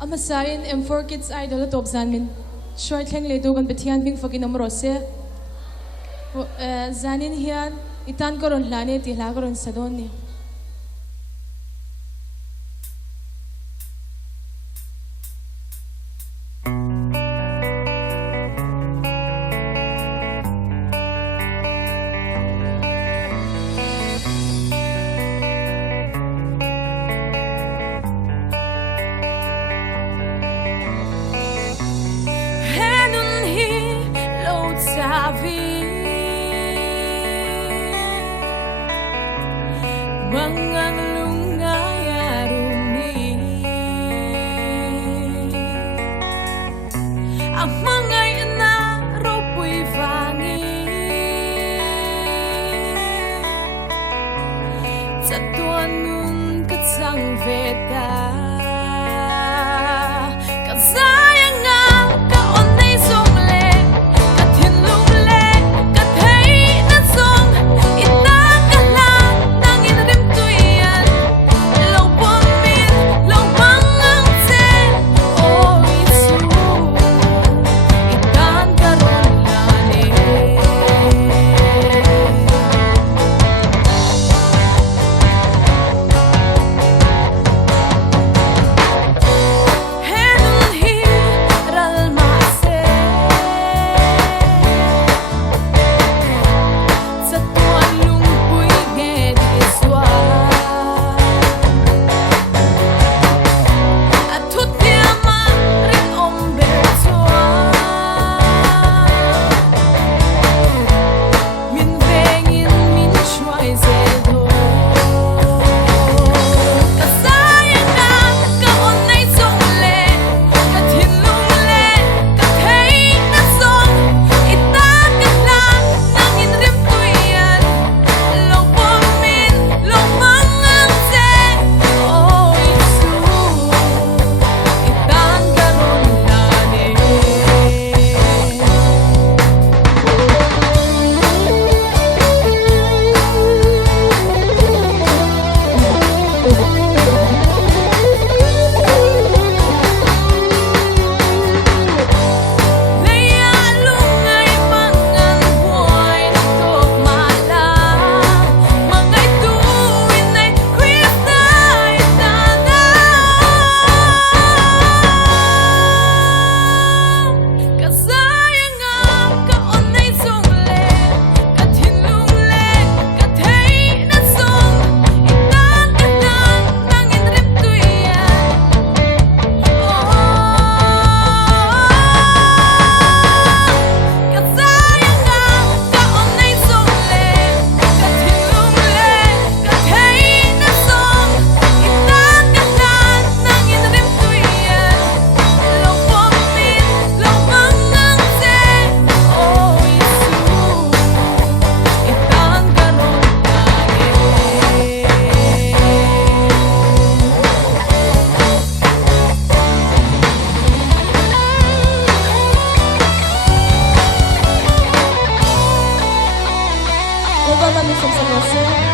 Amasayin M4 Kids Idol top zan min short leng le dogan bethian bing fokin amrose zanin hian itan koron hlane ti hla koron sadon ni mga lungay arumi ang mga inaraw po'y vangi sa tuan nun katsang veta kasayang nga kaonay songle katinlumle katay na song itakalan ng inarim tuyan law pamin law mangang sen o isu itan karon lani Nova Mami from San Jose.